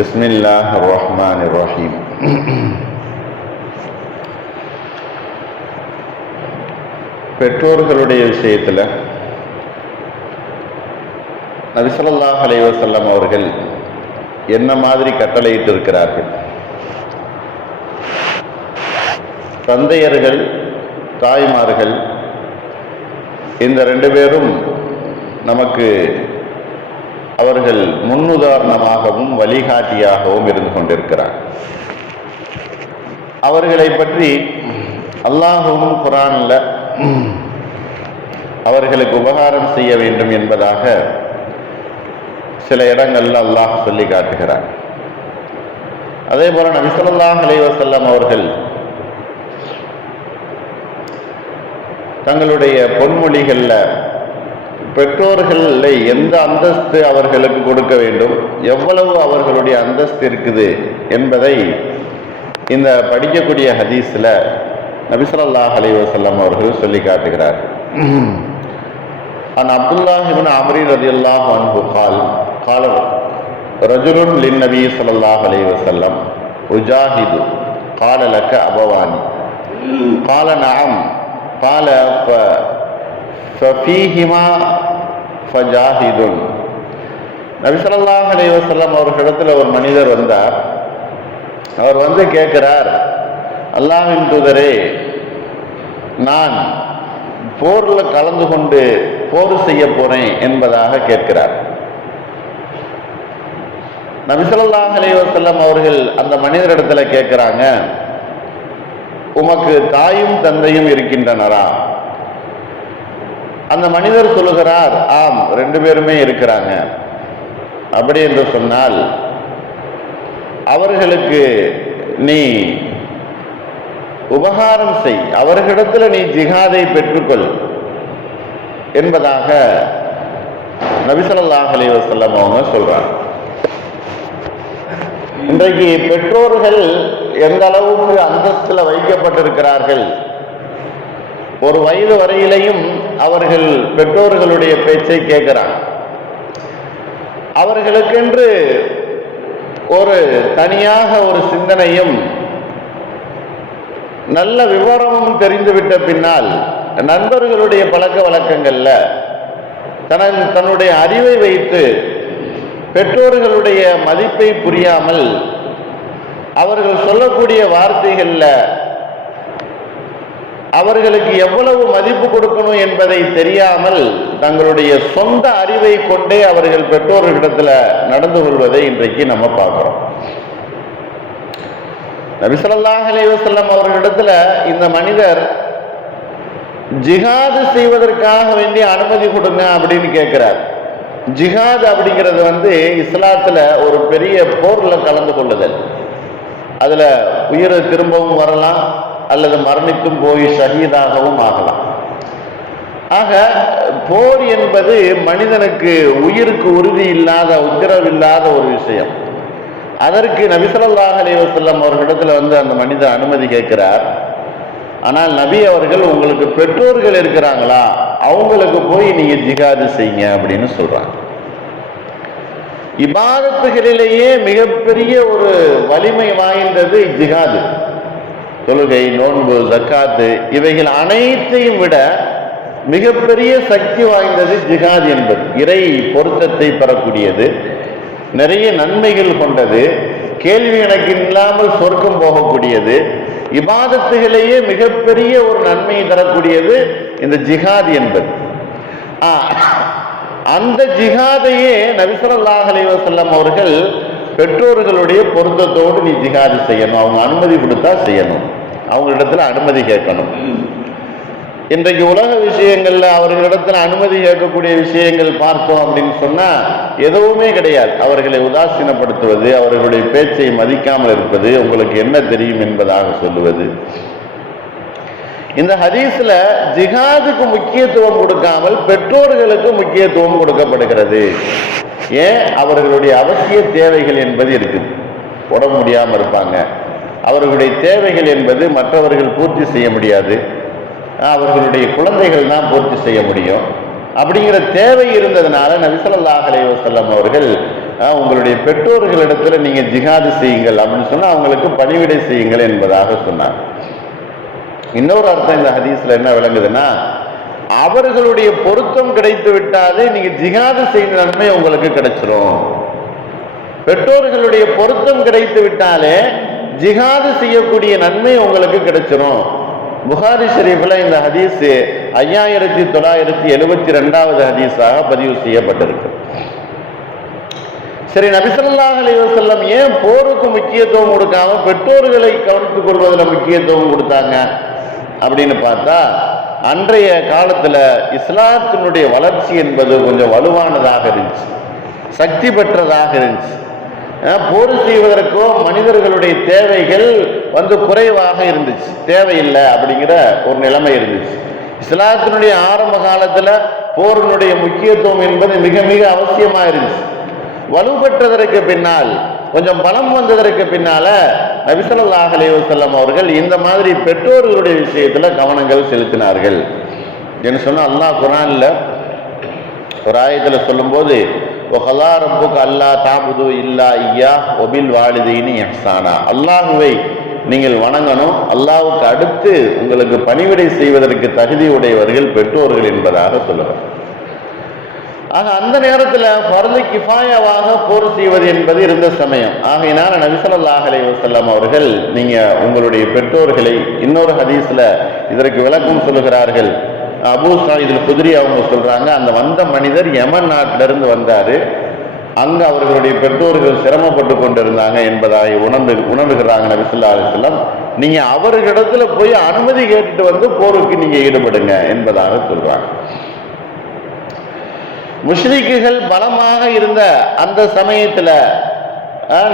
பிஸ்மில்லாஹ் ரஹ்மான் ரஹீம். பெற்றோர்களுடைய விஷயத்தில் நபி ஸல்லல்லாஹு அலைஹி வஸல்லம் அவர்கள் என்ன மாதிரி கட்டளையிட்டு இருக்கிறார்கள்? தந்தையர்கள், தாய்மார்கள் இந்த ரெண்டு பேரும் நமக்கு அவர்கள் முன்னுதாரணமாகவும் வழிகாட்டியாகவும் இருந்து கொண்டிருக்கிறார். அவர்களை பற்றி அல்லாஹ்வும் குர்ஆன்ல அவர்களுக்கு உபகாரம் செய்ய வேண்டும் என்பதாக சில இடங்கள்ல அல்லாஹ் சொல்லி காட்டுகிறார். அதே போல நபி ஸல்லல்லாஹு அலைஹி வஸல்லம் அவர்கள் தங்களுடைய பொன்மொழிகள்ல பெற்றோர்களை எந்த அந்தஸ்து அவர்களுக்கு கொடுக்க வேண்டும், எவ்வளவு அவர்களுடைய அந்தஸ்து இருக்குது என்பதை இந்த படிக்கக்கூடிய ஹதீஸ்ல நபி ஸல்லல்லாஹு அலைஹி வஸல்லம் அவர்கள் சொல்லி காட்டுகிறார். அன் அப்துல்லாஹ் இப்னு அம்ர் ரலியல்லாஹு அன்ஹு قال رجل للنبي صلى الله عليه وسلم أجاهد قال لك أبوان قال نعم قال ففيهما فجاهد. நபி ஸல்லல்லாஹு அலைஹி வஸல்லம் அவர்களிடத்தில் ஒரு மனிதர் வந்தார். அவர் வந்து கேட்கிறார், அல்லாஹ்வின் தூதரே, நான் போர்ல கலந்து கொண்டு போர் செய்ய போறேன் என்பதாக கேட்கிறார். நபி ஸல்லல்லாஹு அலைஹி வஸல்லம் அவர்கள் அந்த மனிதரிடத்துல கேட்கிறாங்க, உமக்கு தாயும் தந்தையும் இருக்கின்றனரா? அந்த மனிதர் சொல்லுகிறார், ஆம், ரெண்டு பேருமே இருக்கிறாங்க. அப்படி என்று சொன்னால் அவர்களுக்கு நீ உபகாரம் செய், அவர்களிடத்துல நீ ஜிஹாதை பெற்றுக்கொள் என்பதாக நபி ஸல்லல்லாஹு அலைஹி வஸல்லம் அவங்க சொல்றாங்க. இன்றைக்கு பெற்றோர்கள் எந்த அளவுக்கு அந்தஸ்துல வைக்கப்பட்டிருக்கிறார்கள்? ஒரு வயது வரையிலையும் அவர்கள் பெற்றோர்களுடைய பேச்சை கேட்கிறாங்க. அவர்களுக்கென்று ஒரு தனியாக ஒரு சிந்தனையும் நல்ல விவரமும் தெரிந்துவிட்ட பின்னால் நண்பர்களுடைய பழக்க வழக்கங்கள்ல தன்னுடைய அறிவை வைத்து பெற்றோர்களுடைய மதிப்பை புரியாமல் அவர்கள் சொல்லக்கூடிய வார்த்தைகள்ல அவர்களுக்கு எவ்வளவு மதிப்பு கொடுக்கணும் என்பதை தெரியாமல் தங்களுடைய சொந்த அறிவை கொண்டே அவர்கள் பெற்றோர்களிடத்துல நடந்து கொள்வதை இன்றைக்கு நம்ம பார்க்கிறோம். நபி ஸல்லல்லாஹு அலைஹி வஸல்லம் அவர்களிடத்துல இந்த மனிதர் ஜிஹாது செய்வதற்காக வேண்டிய அனுமதி கொடுங்க அப்படின்னு கேட்கிறார். ஜிஹாத் அப்படிங்கிறது வந்து இஸ்லாத்துல ஒரு பெரிய போர்ல கலந்து கொள்ளுதல். அதுல உயிரை திரும்பவும் வரலாம், அல்லது மரணித்தும் போய் ஷஹீதாகவும் ஆகலாம். ஆக போர் என்பது மனிதனுக்கு உயிருக்கு உறுதி இல்லாத, உத்தரவில்லாத ஒரு விஷயம். அதற்கு நபி ஸல்லல்லாஹு அலைஹி வஸல்லம் அவர்களிடத்துல வந்து அந்த மனிதர் அனுமதி கேட்கிறார். ஆனால் நபி அவர்கள், உங்களுக்கு பெற்றோர்கள் இருக்கிறாங்களா, அவங்களுக்கு போய் நீங்க ஜிஹாது செய்யுங்க அப்படின்னு சொல்றாங்க. இபாதத்துகளிலேயே மிகப்பெரிய ஒரு வலிமை வாய்ந்தது ஜிஹாது. தொழுகை, நோன்பு, ஜக்காத்து இவைகள் அனைத்தையும் விட மிகப்பெரிய சக்தி வாய்ந்தது ஜிஹாத் என்பது. இறை பொருத்தத்தை பெறக்கூடியது, நிறைய நன்மைகள் கொண்டது, கேள்வி கணக்கு இல்லாமல் சொர்க்கம் போகக்கூடியது, இபாதத்துகளையே மிகப்பெரிய ஒரு நன்மையை தரக்கூடியது இந்த ஜிஹாத் என்பது. அந்த ஜிஹாதையே நபி ஸல்லல்லாஹு அலைஹி வஸல்லம் அவர்கள் பெற்றோர்களுடைய பொருத்தத்தோடு நீ ஜிஹாது செய்யணும், அவங்க அனுமதி கொடுத்தா செய்யணும், அவங்களிடத்துல அனுமதி கேட்கணும். இன்றைக்கு உலக விஷயங்கள்ல அவர்களிடத்துல அனுமதி கேட்கக்கூடிய விஷயங்கள் பார்த்தோம் அப்படின்னு சொன்னா எதுவுமே கிடையாது. அவர்களை உதாசீனப்படுத்துவது, அவர்களுடைய பேச்சை மதிக்காமல் இருப்பது, உங்களுக்கு என்ன தெரியும் என்பதாக சொல்லுவது. இந்த ஹதீஸ்ல ஜிஹாதுக்கு முக்கியத்துவம் கொடுக்காமல் பெற்றோர்களுக்கு முக்கியத்துவம் கொடுக்கப்படுகிறது. ஏன்? அவர்களுடைய அவசிய தேவைகள் என்பது இருக்குது. உடம்பு முடியாம இருப்பாங்க, அவர்களுடைய தேவைகள் என்பது மற்றவர்கள் பூர்த்தி செய்ய முடியாது, அவர்களுடைய குழந்தைகள் தான் பூர்த்தி செய்ய முடியும். அப்படிங்கிற தேவை இருந்ததுனால நபி ஸல்லல்லாஹு அலைஹி வஸல்லம் அவர்கள் உங்களுடைய பெற்றோர்களிடத்துல நீங்க ஜிஹாது செய்யுங்கள் அப்படின்னு சொன்னா அவங்களுக்கு பணிவிடை செய்யுங்கள் என்பதாக சொன்னார். இன்னொரு அர்த்தம் இந்த ஹதீஸ்ல என்ன விளங்குதுன்னா, அவர்களுடைய பொருத்தம் கிடைத்து விட்டாலே நீங்க ஜிஹாது செய்த நன்மை உங்களுக்கு கிடைச்சிரும். பெற்றோர்களுடைய பொருத்தம் கிடைத்து விட்டாலே ஜிஹாது செய்யக்கூடிய நன்மை உங்களுக்கு கிடைச்சிரும். புகாரி ஷரீஃப்ல இந்த ஹதீஸ் 5972வது ஹதீஸாக பதிவு செய்யப்பட்டிருக்கு. சரி, நபி ஸல்லல்லாஹு அலைஹி வஸல்லம் ஏன் போருக்கு முக்கியத்துவம் கொடுக்காம பெற்றோர்களை கவனித்துக் கொள்வதில் முக்கியத்துவம் கொடுத்தாங்க அப்படின்னு பார்த்தா, அன்றைய காலத்துல இஸ்லாத்தினுடைய வளர்ச்சி என்பது கொஞ்சம் வலுவானதாக இருந்துச்சு, சக்தி பெற்றதாக இருந்துச்சு. போர் செய்வதற்கோ மனிதர்களுடைய தேவைகள் குறைவாக இருந்துச்சு, தேவையில்லை அப்படிங்கிற ஒரு நிலைமை இருந்துச்சு. இஸ்லாத்தினுடைய ஆரம்ப காலத்துல போரினுடைய முக்கியத்துவம் என்பது மிக மிக அவசியமா இருந்துச்சு. வலுப்பெற்றதற்கு பின்னால், கொஞ்சம் பலம் வந்ததற்கு பின்னால நபி ஸல்லல்லாஹு அலைஹி வஸல்லம் அவர்கள் இந்த மாதிரி பெற்றோர்களுடைய விஷயத்துல கவனங்கள் செலுத்தினார்கள் என்று சொன்னா, அல்லாஹ் குர்ஆன்ல ஒரு ஆயத்துல சொல்லும் போது, வகலா ரப்புக அல்லா தஅபுது இல்லா இய்யாஹ் வபில் வாலிதைனி இஹ்சானா, அல்லாஹ்வை நீங்கள் வணங்கணும், அல்லாஹ்வுக்கு அடுத்து உங்களுக்கு பணிவிடை செய்வதற்கு தகுதி உடையவர்கள் பெற்றோர்கள் என்பதாக சொல்லுவார். ஆக அந்த நேரத்தில் ஃபர்து கிஃபாயாவாக போர் செய்வது என்பது இருந்த சமயம். ஆகையினால நபி ஸல்லல்லாஹு அலைஹி வஸல்லம் அவர்கள் நீங்க உங்களுடைய பெற்றோர்களை, இன்னொரு ஹதீஸ்ல இதற்கு விளக்கம் சொல்லுகிறார்கள். அபூ ஸஈத் அல்-குத்ரி அவங்க சொல்றாங்க, அந்த வந்த மனிதர் யமன் நாட்டிலிருந்து வந்தாரு, அங்க அவர்களுடைய பெற்றோர்கள் சிரமப்பட்டு கொண்டிருந்தாங்க என்பதாக உணர்கிறாங்க நபி ஸல்லல்லாஹு அலைஹி வஸல்லம். நீங்க அவர்களிடத்துல போய் அனுமதி கேட்டுட்டு போருக்கு நீங்க ஈடுபடுங்க என்பதாக சொல்றாங்க. முஷ்ரிக்குகள் பலமாக இருந்த அந்த சமயத்துல,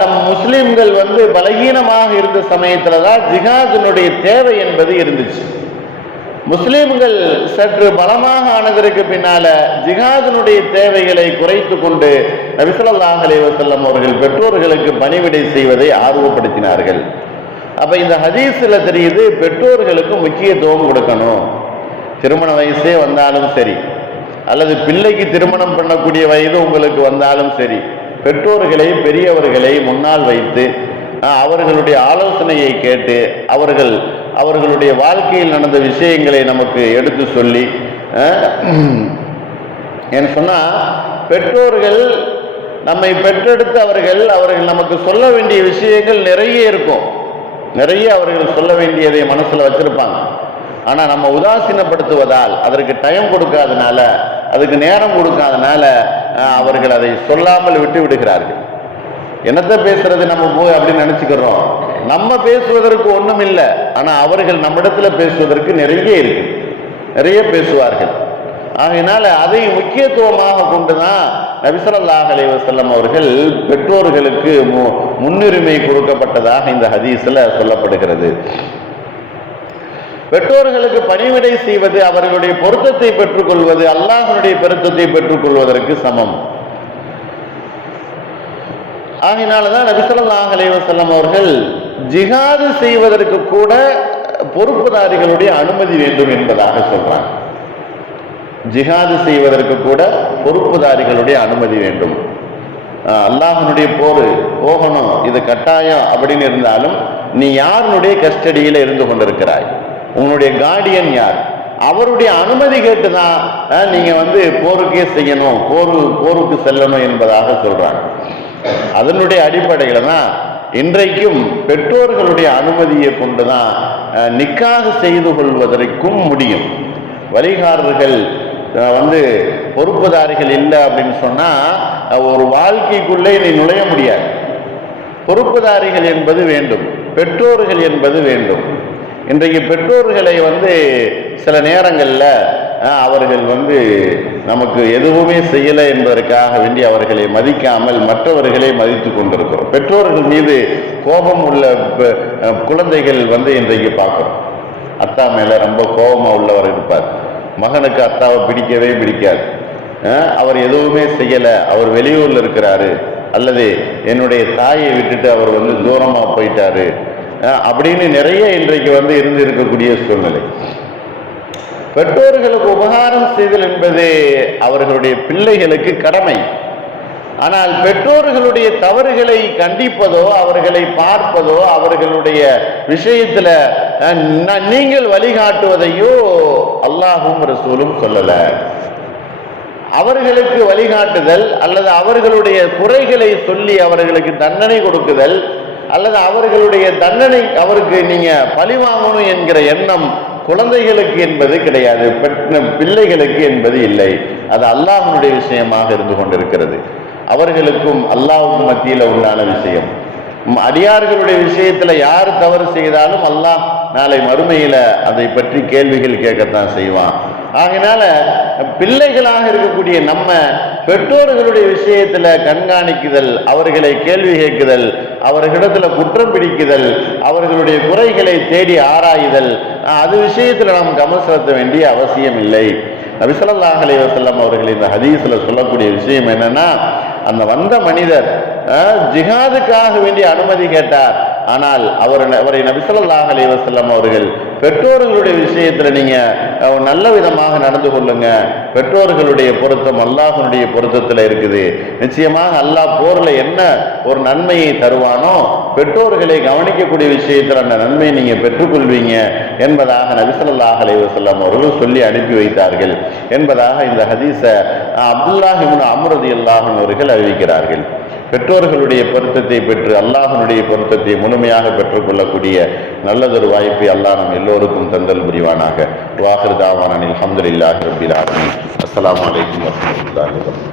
நம்ம முஸ்லிம்கள் பலகீனமாக இருந்த சமயத்துலதான் ஜிஹாதினுடைய தேவை என்பது இருந்துச்சு. முஸ்லிம்கள் சற்று பலமாக ஆனதற்கு பின்னால ஜிஹாதினுடைய தேவைகளை குறைத்து கொண்டு நபி ஸல்லல்லாஹு அலைஹி வஸல்லம் அவர்கள் பெற்றோர்களுக்கு பணிவிடை செய்வதை ஆர்வப்படுத்தினார்கள். அப்ப இந்த ஹதீஸ்ல தெரியுது, பெற்றோர்களுக்கு முக்கியத்துவம் கொடுக்கணும். திருமண வயசே வந்தாலும் சரி, அல்லது பிள்ளைக்கு திருமணம் பண்ணக்கூடிய வயது உங்களுக்கு வந்தாலும் சரி, பெற்றோர்களை, பெரியவர்களை முன்னால் வைத்து அவர்களுடைய ஆலோசனையை கேட்டு அவர்களுடைய வாழ்க்கையில் நடந்த விஷயங்களை நமக்கு எடுத்து சொல்லி, என்று சொன்னா பெற்றோர்கள் நம்மை பெற்றெடுத்து அவர்கள் நமக்கு சொல்ல வேண்டிய விஷயங்கள் நிறைய இருக்கும். நிறைய அவர்கள் சொல்ல வேண்டியதை மனசுல வச்சிருப்பாங்க. ஆனா நம்ம உதாசீனப்படுத்துவதால், அதற்கு டைம் கொடுக்காதனால, அதுக்கு நேரம் கொடுக்காதனால அவர்கள் அதை சொல்லாமல் விட்டு விடுகிறார்கள். என்னத்த பேசுறது நம்ம போய் அப்படின்னு நினைச்சுக்கிறோம். நம்ம பேசுவதற்கு ஒண்ணும் இல்லை, ஆனா அவர்கள் நம்மிடத்துல பேசுவதற்கு நிறைய இருக்கு, நிறைய பேசுவார்கள். ஆகையினால அதை முக்கியத்துவமாக கொண்டுதான் நபி ஸல்லல்லாஹு அலைஹி வஸல்லம் அவர்கள் பெற்றோர்களுக்கு முன்னுரிமை கொடுக்கப்பட்டதாக இந்த ஹதீஸ்ல சொல்லப்படுகிறது. பெற்றோர்களுக்கு பணிவிடை செய்வது அவர்களுடைய பொருத்தத்தை பெற்றுக்கொள்வது அல்லாஹ்வுடைய பொருத்தத்தை பெற்றுக்கொள்வதற்கு சமம். ஆகையினாலதான் நபி ஸல்லல்லாஹு அலைஹி வஸல்லம் அவர்கள் ஜிஹாது செய்வதற்கு கூட பொறுப்புதாரிகளுடைய அனுமதி வேண்டும் என்பதாக சொல்றாங்க. ஜிஹாது செய்வதற்கு கூட பொறுப்புதாரிகளுடைய அனுமதி வேண்டும். அல்லாஹ்வுடைய போர் போகணும், இது கட்டாயம் அப்படின்னு இருந்தாலும் நீ யாருடைய கஸ்டடியில இருந்து கொண்டிருக்கிறாய், உன்னுடைய கார்டியன் யார், அவருடைய அனுமதி கேட்டுதான் நீங்க போருக்கே செய்யணும், போருக்கு செல்லணும் என்பதாக சொல்றாங்க. அதனுடைய அடிப்படையில தான் இன்றைக்கும் பெற்றோர்களுடைய அனுமதியை கொண்டுதான் நிக்காக செய்து கொள்வதற்கும் முடியும். வழிகாரர்கள் பொறுப்புதாரிகள் இல்லை அப்படின்னு சொன்னா ஒரு வாழ்க்கைக்குள்ளே நீ நுழைய முடியாது. பொறுப்புதாரிகள் என்பது வேண்டும், பெற்றோர்கள் என்பது வேண்டும். இன்றைக்கு பெற்றோர்களை சில நேரங்களில் அவர்கள் நமக்கு எதுவுமே செய்யலை என்பதற்காக வேண்டி அவர்களை மதிக்காமல் மற்றவர்களை மதித்து கொண்டிருக்கிறோம். பெற்றோர்கள் மீது கோபம் உள்ள குழந்தைகள் இன்றைக்கு பார்க்கிறோம். அத்தா மேல ரொம்ப கோபமா உள்ளவர் இருப்பார். மகனுக்கு அத்தாவை பிடிக்கவே பிடிக்காது. அவர் எதுவுமே செய்யலை, அவர் வெளியூர்ல இருக்கிறாரு, அல்லது என்னுடைய தாயை விட்டுட்டு அவர் தூரமா போயிட்டாரு அப்படின்னு நிறைய இன்றைக்கு இருந்து இருக்கக்கூடிய சூழ்நிலை. பெற்றோர்களுக்கு உபகாரம் செய்தல் என்பது அவர்களுடைய பிள்ளைகளுக்கு கடமை. ஆனால் பெற்றோர்களுடைய தவறுகளை கண்டிப்பதோ அவர்களை பார்ப்பதோ அவர்களுடைய விஷயத்துல நீங்கள் வழிகாட்டுவதையோ அல்லாஹும் ரசூலும் சொல்லல. அவர்களுக்கு வழிகாட்டுதல் அல்லது அவர்களுடைய குறைகளை சொல்லி அவர்களுக்கு தண்டனை கொடுக்குதல் அல்லது அவர்களுடைய தண்டனை அவருக்கு நீங்க பழி வாங்கணும் என்கிற எண்ணம் குழந்தைகளுக்கு என்பது கிடையாது, பிள்ளைகளுக்கு என்பது இல்லை. அது அல்லாஹ்வுடைய விஷயமாக இருந்து கொண்டிருக்கிறது. அவர்களுக்கும் அல்லாஹ்வுக்கும் மத்தியில் உண்டான விஷயம். அடியார்களுடைய விஷயத்துல யார் தவறு செய்தாலும் அல்லாஹ் நாளை மறுமையில அதை பற்றி கேள்விகள் கேட்கத்தான் செய்வான். ஆகையினால பிள்ளைகளாக இருக்கக்கூடிய நம்ம பெற்றோர்களுடைய விஷயத்துல கண்காணிக்குதல், அவர்களை கேள்வி கேட்குதல், அவர்களிடத்துல குற்றம் பிடிக்குதல், அவர்களுடைய குறைகளை தேடி ஆராயுதல், அது விஷயத்துல நாம் கவனம் செலுத்த வேண்டிய அவசியம் இல்லை. நபி ஸல்லல்லாஹு அலைஹி வஸல்லம் அவர்கள் இந்த ஹதீஸ்ல சொல்லக்கூடிய விஷயம் என்னன்னா, அந்த வந்த மனிதர் ஜிஹாதுக்காக வேண்டிய அனுமதி கேட்டார். ஆனால் அவரை நபி ஸல்லல்லாஹு அலைஹி வஸல்லம் அவர்கள் பெற்றோர்களுடைய விஷயத்துல நீங்க நல்ல விதமாக நடந்து கொள்ளுங்க, பெற்றோர்களுடைய பொருத்தம் அல்லாஹ்வுடைய பொருத்தத்துல இருக்குது. நிச்சயமாக அல்லாஹ் போர்ல என்ன ஒரு நன்மையை தருவானோ பெற்றோர்களை கவனிக்கக்கூடிய விஷயத்தில் அந்த நன்மையை நீங்க பெற்றுக்கொள்வீங்க என்பதாக நபி ஸல்லல்லாஹு அலைஹி வஸல்லம் அவர்கள் சொல்லி அனுப்பி வைத்தார்கள் என்பதாக இந்த ஹதீஸை அப்துல்லாஹ் இப்னு அம்ர் ரலியல்லாஹு அன்ஹு அவர்கள் அறிவிக்கிறார்கள். பெற்றோர்களுடைய பொருத்தத்தை பெற்று அல்லாஹ்வுடைய பொருத்தத்தை முழுமையாக பெற்றுக்கொள்ளக்கூடிய நல்லதொரு வாய்ப்பை அல்லாஹ் நம் எல்லோருக்கும் தந்தல் புரிவானாக. வாஹிர் தாவானா அல்ஹம்துலில்லாஹி ரப்பில் ஆலமீன். அஸ்ஸலாமு அலைக்கும் வரஹ்மத்துல்லாஹி வபரகாத்துஹு.